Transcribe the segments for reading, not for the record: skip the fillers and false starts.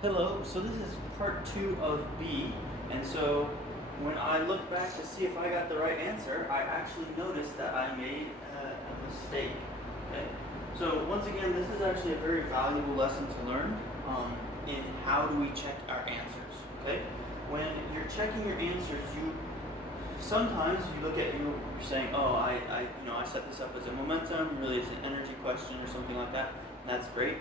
Hello, so this is part 2 of B, and so when I look back to see if I got the right answer, I actually noticed that I made a mistake. Okay? So once again, this is actually a very valuable lesson to learn in how do we check our answers. Okay? When you're checking your answers, sometimes you look at you're saying, oh, I set this up as a momentum, really it's an energy question or something like that, and that's great.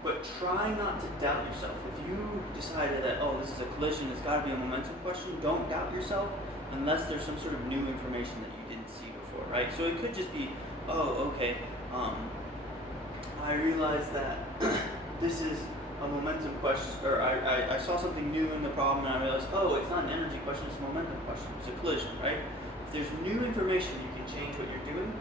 But try not to doubt yourself. If you decided that, oh, this is a collision, it's got to be a momentum question, don't doubt yourself unless there's some sort of new information that you didn't see before, right? So it could just be, oh, okay, I realized that this is a momentum question, or I saw something new in the problem and I realized, oh, it's not an energy question, it's a momentum question, it's a collision, right? If there's new information, you can change what you're doing,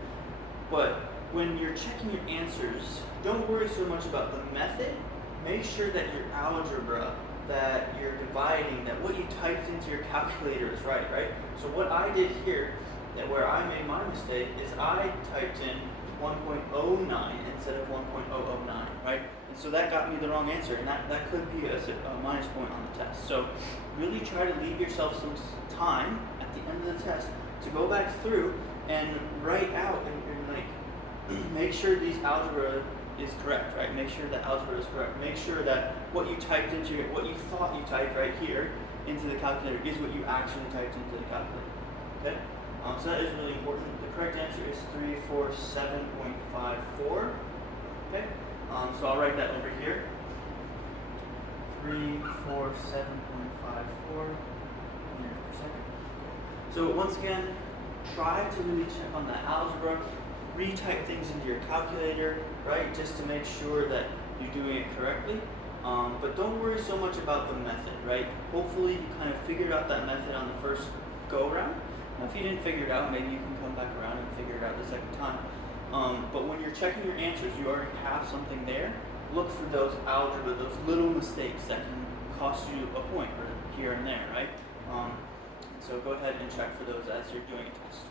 but when you're checking your answers, don't worry so much about the method. Make sure that your algebra, that you're dividing, that what you typed into your calculator is right? So what I did here, and where I made my mistake, is I typed in 1.09 instead of 1.009, right? And so that got me the wrong answer, and that could be a minus point on the test. So really try to leave yourself some time at the end of the test to go back through and write out and make sure these algebra is correct, right? Make sure that algebra is correct. Make sure that what you typed into what you thought you typed right here into the calculator is what you actually typed into the calculator. Okay? So that is really important. The correct answer is 347.54. Okay? So I'll write that over here. 347.54 meters per second. So once again, try to really check on the algebra. Retype things into your calculator, right, just to make sure that you're doing it correctly. But don't worry so much about the method, right? Hopefully you kind of figured out that method on the first go-around. If you didn't figure it out, maybe you can come back around and figure it out the second time. But when you're checking your answers, you already have something there. Look for those algebra, those little mistakes that can cost you a point or here and there, right? So go ahead and check for those as you're doing a test.